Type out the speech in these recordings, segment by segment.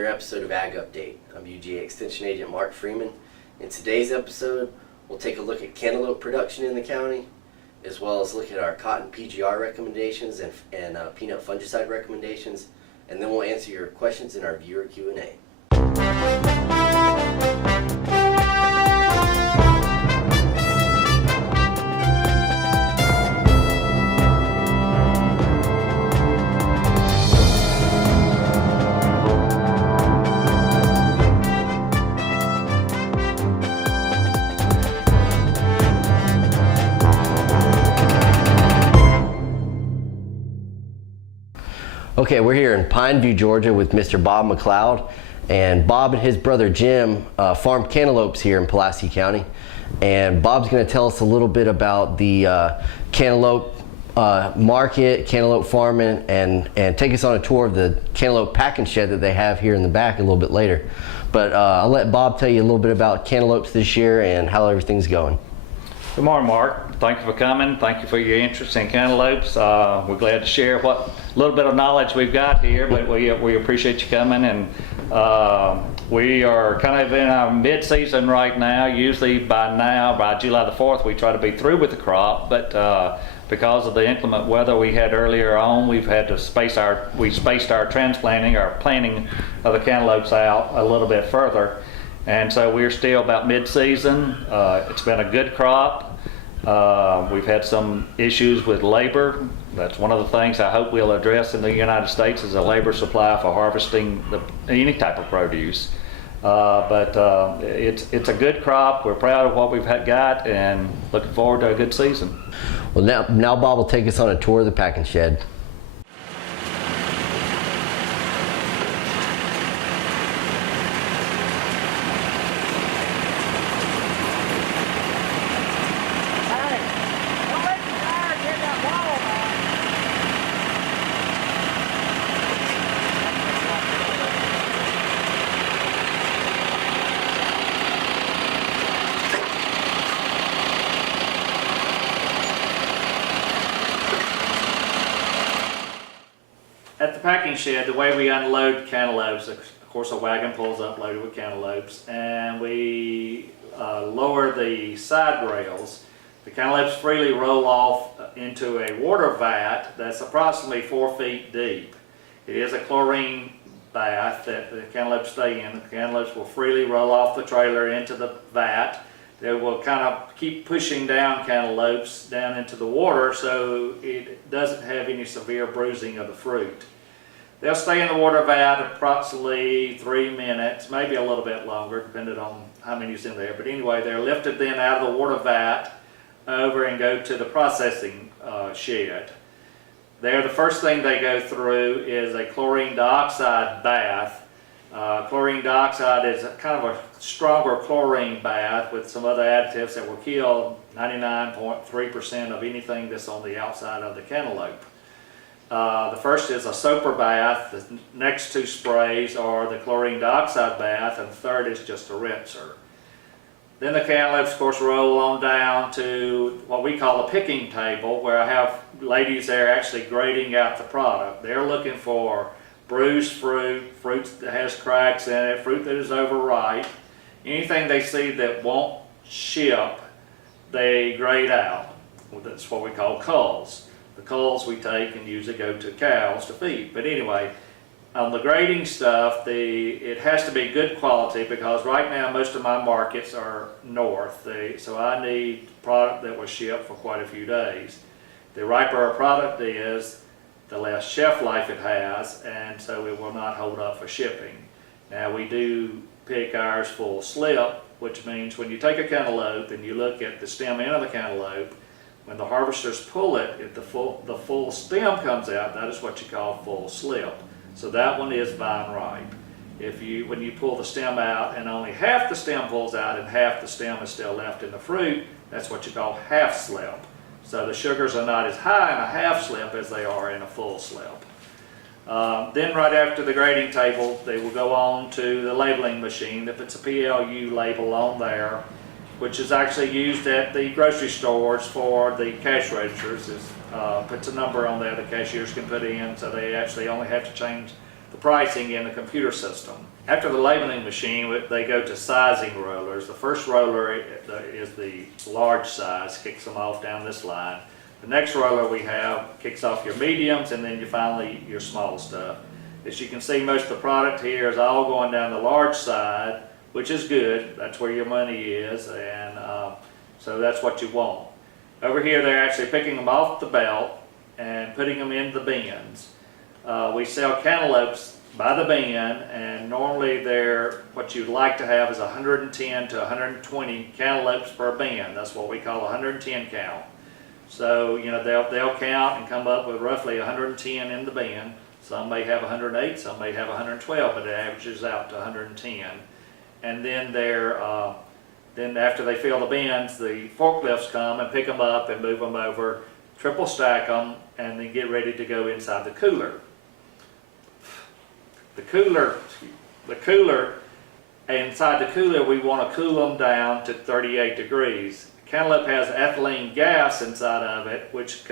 another episode of Ag Update. I'm UGA Extension Agent Mark Freeman. In today's episode, we'll take a look at cantaloupe production in the county, as well as look at our cotton PGR recommendations and peanut fungicide recommendations, and then we'll answer your questions in our viewer Q&A. Okay, we're here in Pineview, Georgia with Mr. Bob McLeod, and Bob and his brother Jim farm cantaloupes here in Pulaski County. And Bob's going to tell us a little bit about the cantaloupe market, Cantaloupe Farm, and take us on a tour of the cantaloupe packing shed that they have here in the back a little bit later. But I'll let Bob tell you a little bit about cantaloupes this year and how everything's going. Good morning, Mark. Thank you for coming. Thank you for your interest in cantaloupes. We're glad to share what little bit of knowledge we've got here, but we appreciate you coming. And we are kind of in our mid-season right now. Usually by July the 4th, we try to be through with the crop, but because of the inclement weather we had earlier on, we've had to spaced our transplanting, our planting of the cantaloupes out a little bit further. And so we're still about mid-season. It's been a good crop. We've had some issues with labor. That's one of the things I hope we'll address in the United States is a labor supply for harvesting any type of produce. But it's a good crop. We're proud of what we've got and looking forward to a good season. Well, now Bob will take us on a tour of the packing shed. At the packing shed, the way we unload cantaloupes, of course a wagon pulls up loaded with cantaloupes, and we lower the side rails. The cantaloupes freely roll off into a water vat that's approximately 4 feet deep. It is a chlorine bath that the cantaloupes stay in. The cantaloupes will freely roll off the trailer into the vat. They will kind of keep pushing down cantaloupes down into the water so it doesn't have any severe bruising of the fruit. They'll stay in the water vat approximately 3 minutes, maybe a little bit longer, depending on how many's in there. But anyway, they're lifted then out of the water vat over and go to the processing shed. There, the first thing they go through is a chlorine dioxide bath. Chlorine dioxide is kind of a stronger chlorine bath with some other additives that will kill 99.3% of anything that's on the outside of the cantaloupe. The first is a soaper bath. The next two sprays are the chlorine dioxide bath, and the third is just a rinser. Then the cantaloupes, of course, roll on down to what we call a picking table, where I have ladies there actually grading out the product. They're looking for bruised fruit, fruit that has cracks in it, fruit that is overripe. Anything they see that won't ship, they grade out. That's what we call culls. The culls we take and usually go to cows to feed. But anyway, on the grading stuff, it has to be good quality because right now most of my markets are north. So I need product that was shipped for quite a few days. The riper a product is, the less shelf life it has, and so it will not hold up for shipping. Now we do pick ours full slip, which means when you take a cantaloupe and you look at the stem end of the cantaloupe, when the harvesters pull it, if the full stem comes out, that is what you call full slip. So that one is vine ripe. When you pull the stem out and only half the stem pulls out and half the stem is still left in the fruit, that's what you call half slip. So the sugars are not as high in a half slip as they are in a full slip. Then right after the grading table, they will go on to the labeling machine. If it's a PLU label on there, which is actually used at the grocery stores for the cash registers. Puts a number on there the cashiers can put in, so they actually only have to change the pricing in the computer system. After the labeling machine, they go to sizing rollers. The first roller is the large size, kicks them off down this line. The next roller we have kicks off your mediums, and then finally your small stuff. As you can see, most of the product here is all going down the large side, which is good. That's where your money is, and so that's what you want. Over here, they're actually picking them off the belt and putting them in the bins. We sell cantaloupes by the bin, and normally what you'd like to have is 110 to 120 cantaloupes per bin. That's what we call 110 count. So, you know, they'll count and come up with roughly 110 in the bin. Some may have 108, some may have 112, but it averages out to 110. And then then after they fill the bins, the forklifts come and pick them up and move them over, triple stack them, and then get ready to go inside the cooler. Inside the cooler, we want to cool them down to 38 degrees. Cantaloupe has ethylene gas inside of it, which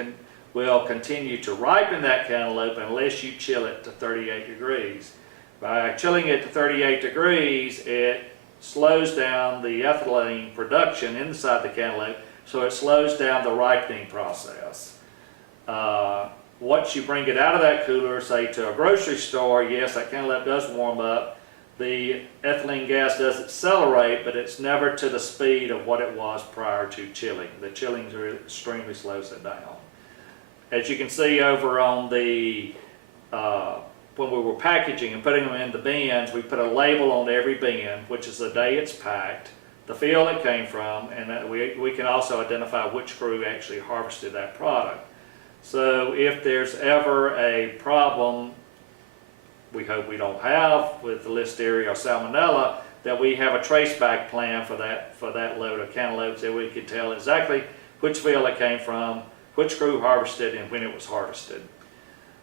will continue to ripen that cantaloupe unless you chill it to 38 degrees. By chilling it to 38 degrees, it slows down the ethylene production inside the cantaloupe, so it slows down the ripening process. Once you bring it out of that cooler, say to a grocery store, yes, that cantaloupe does warm up. The ethylene gas does accelerate, but it's never to the speed of what it was prior to chilling. The chilling extremely slows it down. As you can see over on the, when we were packaging and putting them in the bins, we put a label on every bin, which is the day it's packed, the field it came from, and that we can also identify which crew actually harvested that product. So if there's ever a problem, we hope we don't have, with the Listeria or Salmonella, that we have a traceback plan for that load of cantaloupes, that we can tell exactly which field it came from, which crew harvested, and when it was harvested.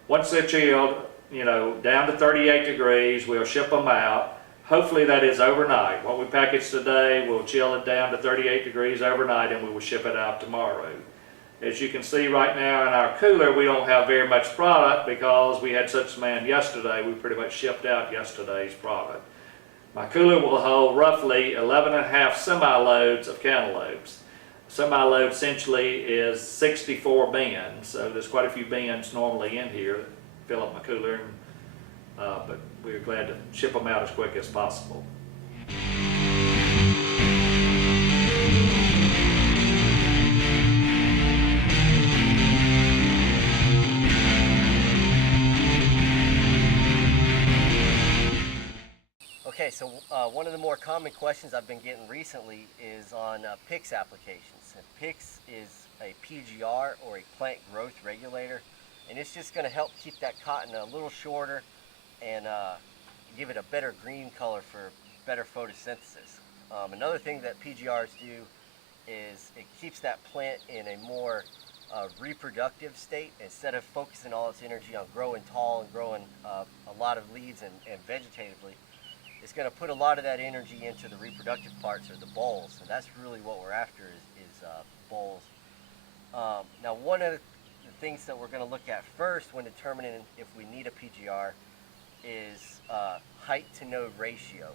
Once they're chilled, you know, down to 38 degrees, we'll ship them out. Hopefully that is overnight. What we package today, we'll chill it down to 38 degrees overnight, and we will ship it out tomorrow. As you can see right now in our cooler, we don't have very much product because we had such demand yesterday. We pretty much shipped out yesterday's product. My cooler will hold roughly 11.5 semi-loads of cantaloupes. Semi-load essentially is 64 bins, so there's quite a few bins normally in here that fill up my cooler, but we're glad to ship them out as quick as possible. Okay, so one of the more common questions I've been getting recently is on PICS applications. And PICS is a PGR, or a plant growth regulator, and it's just going to help keep that cotton a little shorter and give it a better green color for better photosynthesis. Another thing that PGRs do is it keeps that plant in a more reproductive state. Instead of focusing all its energy on growing tall and growing a lot of leaves and vegetatively, it's going to put a lot of that energy into the reproductive parts, or the bolls, and that's really what we're after is bolls. Now, one of the things that we're going to look at first when determining if we need a PGR is height to node ratio.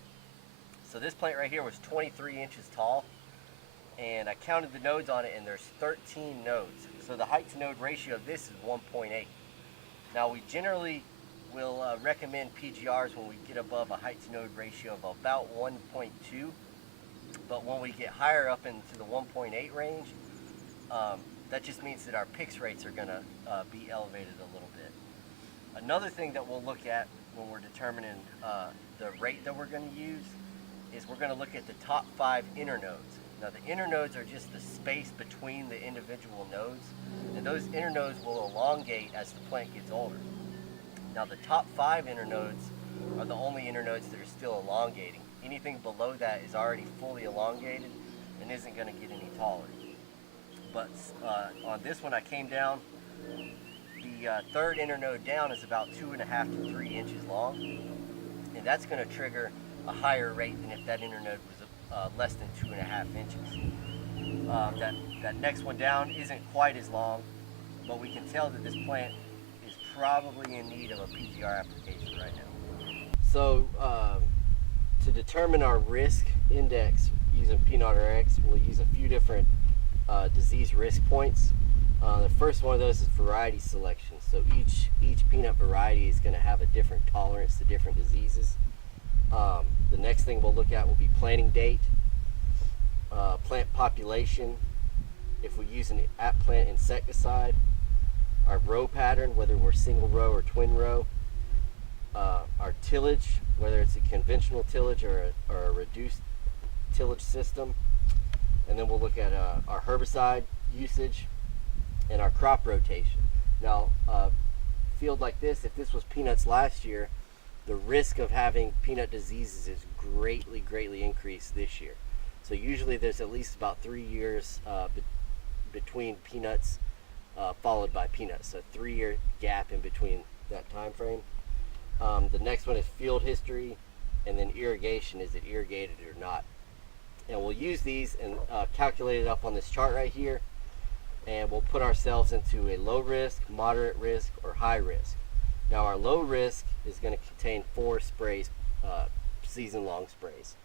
So this plant right here was 23 inches tall, and I counted the nodes on it, and there's 13 nodes. So the height to node ratio of this is 1.8. Now, we generally will recommend PGRs when we get above a height to node ratio of about 1.2, but when we get higher up into the 1.8 range, that just means that our PICS rates are going to be elevated a little bit. Another thing that we'll look at when we're determining the rate that we're going to use is we're going to look at the top 5 internodes. Now, the internodes are just the space between the individual nodes, and those internodes will elongate as the plant gets older. Now, the top 5 internodes are the only internodes that are still elongating. Anything below that is already fully elongated and isn't going to get any taller. But on this one, I came down, the third internode down is about 2.5 to 3 inches long, and that's going to trigger a higher rate than if that internode was less than 2.5 inches. That next one down isn't quite as long, but we can tell that this plant is probably in need of a PGR application right now. So to determine our risk index using Peanut RX, we'll use a few different disease risk points. The first one of those is variety selection. So each peanut variety is going to have a different tolerance to different diseases. The next thing we'll look at will be planting date, plant population, if we use an at-plant insecticide, our row pattern, whether we're single row or twin row, our tillage, whether it's a conventional tillage or a reduced tillage system, and then we'll look at our herbicide usage and our crop rotation. Now, a field like this, if this was peanuts last year, the risk of having peanut diseases is greatly increased this year. So usually there's at least about 3 years between peanuts followed by peanuts, so 3-year gap in between that time frame. The next one is field history, and then irrigation, is it irrigated or not? And we'll use these and calculate it up on this chart right here, and we'll put ourselves into a low risk, moderate risk, or high risk. Now our low risk is going to contain 4 sprays, season long sprays.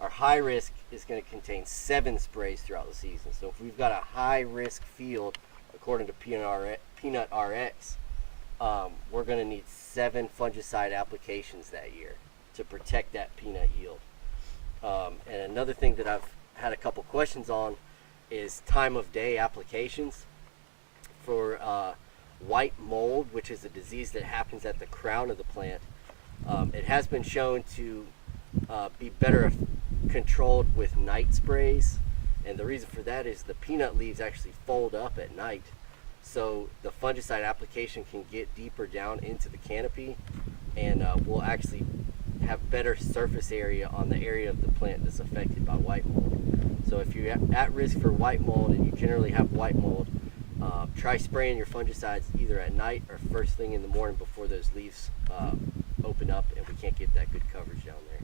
Our high risk is going to contain 7 sprays throughout the season. So if we've got a high risk field, according to Peanut RX, we're going to need 7 fungicide applications that year to protect that peanut yield. And another thing that I've had a couple questions on is time of day applications. For white mold, which is a disease that happens at the crown of the plant, it has been shown to be better controlled with night sprays, and the reason for that is the peanut leaves actually fold up at night, so the fungicide application can get deeper down into the canopy, and will actually have better surface area on the area of the plant that's affected by white mold. So if you're at risk for white mold and you generally have white mold, try spraying your fungicides either at night or first thing in the morning before those leaves open up and we can't get that good coverage down there.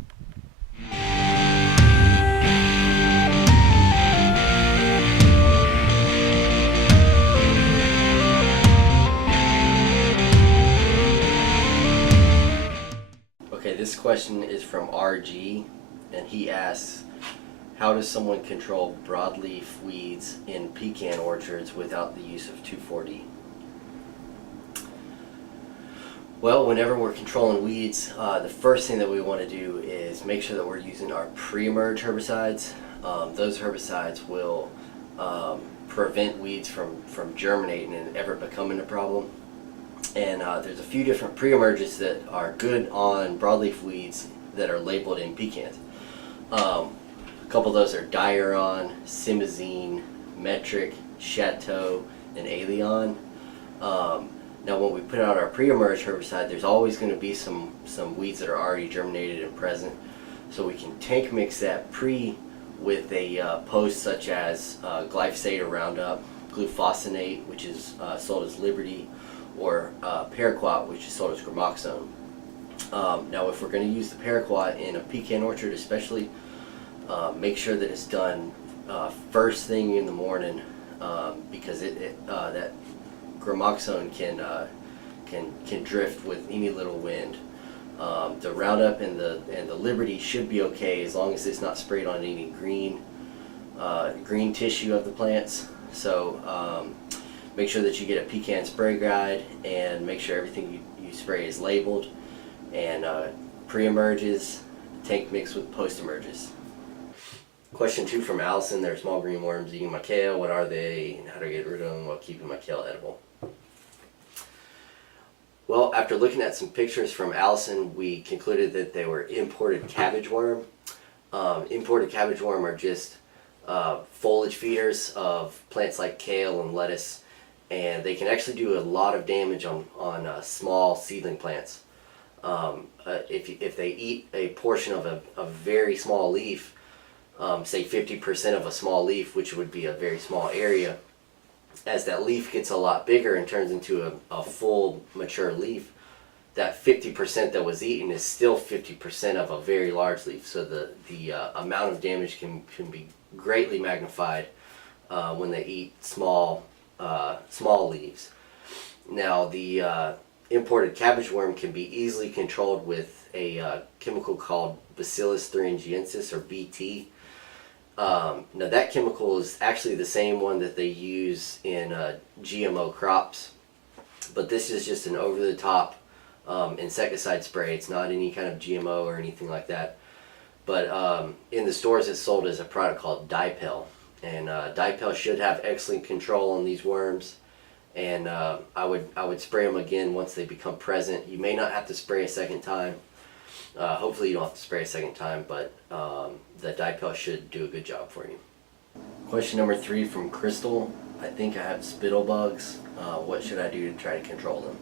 Okay, this question is from RG, and he asks, how does someone control broadleaf weeds in pecan orchards without the use of 2,4-D? Well, whenever we're controlling weeds, the first thing that we want to do is make sure that we're using our pre-emerge herbicides. Those herbicides will prevent weeds from germinating and ever becoming a problem. And there's a few different pre-emerges that are good on broadleaf weeds that are labeled in pecans. A couple of those are Diuron, Simazine, Metric, Chateau, and Alion. Now when we put out our pre-emerge herbicide, there's always going to be some weeds that are already germinated and present. So we can tank mix that pre with a post such as glyphosate or Roundup, glufosinate, which is sold as Liberty, or paraquat, which is sold as gramoxone. Now if we're going to use the paraquat in a pecan orchard especially, make sure that it's done first thing in the morning, because that gramoxone can drift with any little wind. The Roundup and the Liberty should be okay as long as it's not sprayed on any green tissue of the plants. So make sure that you get a pecan spray guide and make sure everything you spray is labeled, and pre-emerges, tank mix with post-emerges. Question 2 from Allison. There are small green worms eating my kale. What are they and how do I get rid of them while keeping my kale edible? Well, after looking at some pictures from Allison, we concluded that they were imported cabbage worm. Imported cabbage worm are just foliage feeders of plants like kale and lettuce, and they can actually do a lot of damage on small seedling plants. If they eat a portion of a very small leaf, say 50% of a small leaf, which would be a very small area, as that leaf gets a lot bigger and turns into a full mature leaf, that 50% that was eaten is still 50% of a very large leaf. So the amount of damage can be greatly magnified when they eat small leaves. Now the imported cabbage worm can be easily controlled with a chemical called Bacillus thuringiensis, or BT. Now that chemical is actually the same one that they use in GMO crops, but this is just an over-the-top insecticide spray. It's not any kind of GMO or anything like that. But in the stores it's sold as a product called Dipel, and Dipel should have excellent control on these worms. And I would spray them again once they become present. You may not have to spray a second time. Hopefully you don't have to spray a second time, but the Dipel should do a good job for you. Question number 3 from Crystal. I think I have spittle bugs. What should I do to try to control them?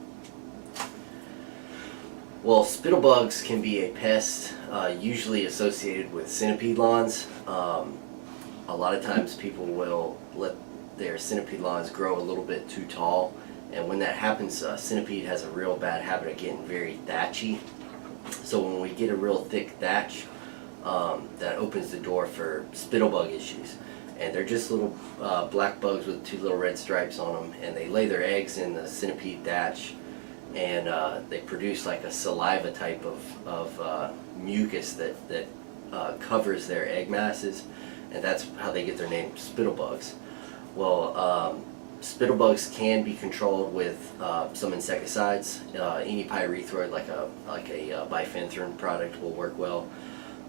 Well, spittle bugs can be a pest usually associated with centipede lawns. A lot of times people will let their centipede lawns grow a little bit too tall, and when that happens, centipede has a real bad habit of getting very thatchy. So when we get a real thick thatch, that opens the door for spittle bug issues. And they're just little black bugs with 2 little red stripes on them, and they lay their eggs in the centipede thatch, and they produce like a saliva type of mucus that covers their egg masses, and that's how they get their name, spittle bugs. Well, spittle bugs can be controlled with some insecticides. Any pyrethroid, like a bifenthrin product, will work well,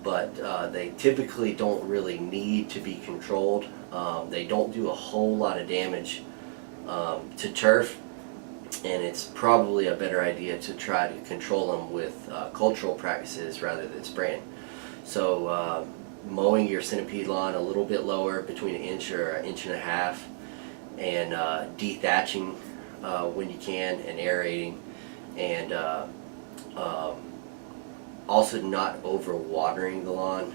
but they typically don't really need to be controlled. They don't do a whole lot of damage to turf, and it's probably a better idea to try to control them with cultural practices rather than spraying. So mowing your centipede lawn a little bit lower, between 1 inch or 1.5 inches, and dethatching when you can, and aerating, and also not over watering the lawn.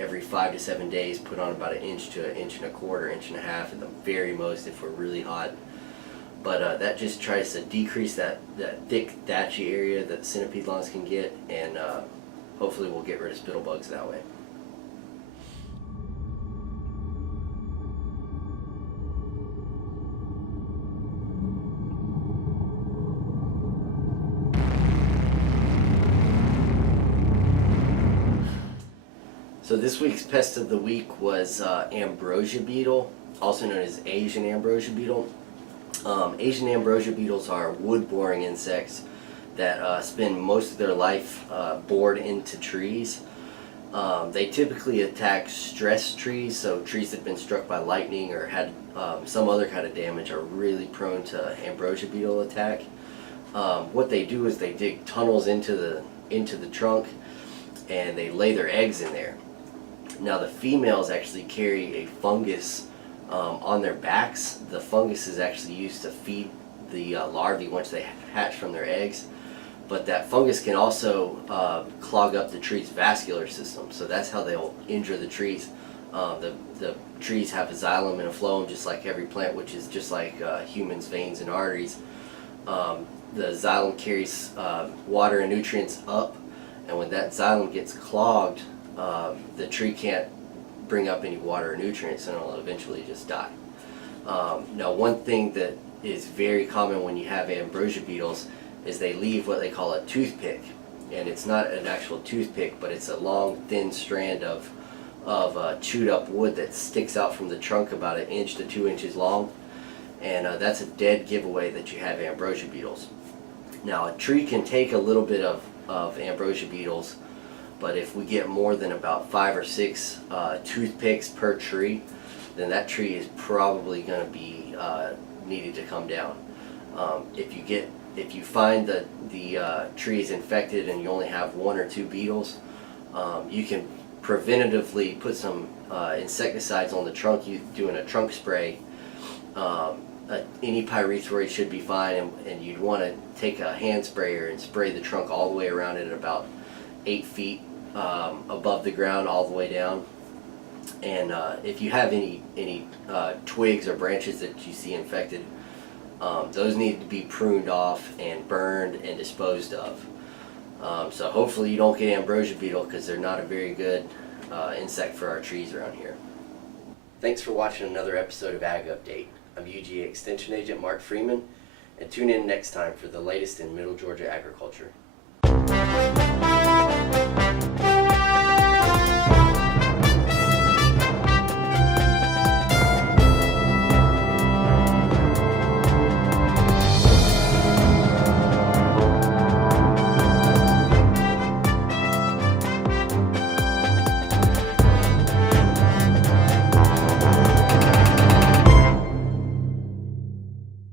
Every 5 to 7 days, put on about 1 inch to 1.25 inches, 1.5 inches at the very most if we're really hot. But that just tries to decrease that thick thatchy area that centipede lawns can get, and hopefully we'll get rid of spittle bugs that way. So this week's pest of the week was ambrosia beetle, also known as Asian ambrosia beetle. Asian ambrosia beetles are wood-boring insects that spend most of their life bored into trees. They typically attack stressed trees, so trees that have been struck by lightning or had some other kind of damage are really prone to ambrosia beetle attack. What they do is they dig tunnels into the trunk, and they lay their eggs in there. Now the females actually carry a fungus on their backs. The fungus is actually used to feed the larvae once they hatch from their eggs, but that fungus can also clog up the tree's vascular system, so that's how they'll injure the trees. The trees have a xylem and a phloem, just like every plant, which is just like humans' veins and arteries. The xylem carries water and nutrients up, and when that xylem gets clogged, the tree can't bring up any water or nutrients, and it'll eventually just die. Now, one thing that is very common when you have ambrosia beetles is they leave what they call a toothpick, and it's not an actual toothpick, but it's a long, thin strand of chewed up wood that sticks out from the trunk about 1 inch to 2 inches long, and that's a dead giveaway that you have ambrosia beetles. Now, a tree can take a little bit of ambrosia beetles, but if we get more than about 5 or 6 toothpicks per tree, then that tree is probably going to be needed to come down. If you find that the tree is infected and you only have 1 or 2 beetles, you can preventatively put some insecticides on the trunk, doing a trunk spray. Any pyrethroid should be fine, and you'd want to take a hand sprayer and spray the trunk all the way around it at about 8 feet above the ground, all the way down. And if you have any twigs or branches that you see infected, those need to be pruned off and burned and disposed of. So hopefully you don't get ambrosia beetle, because they're not a very good insect for our trees around here. Thanks for watching another episode of Ag Update. I'm UGA Extension Agent Mark Freeman, and tune in next time for the latest in Middle Georgia agriculture.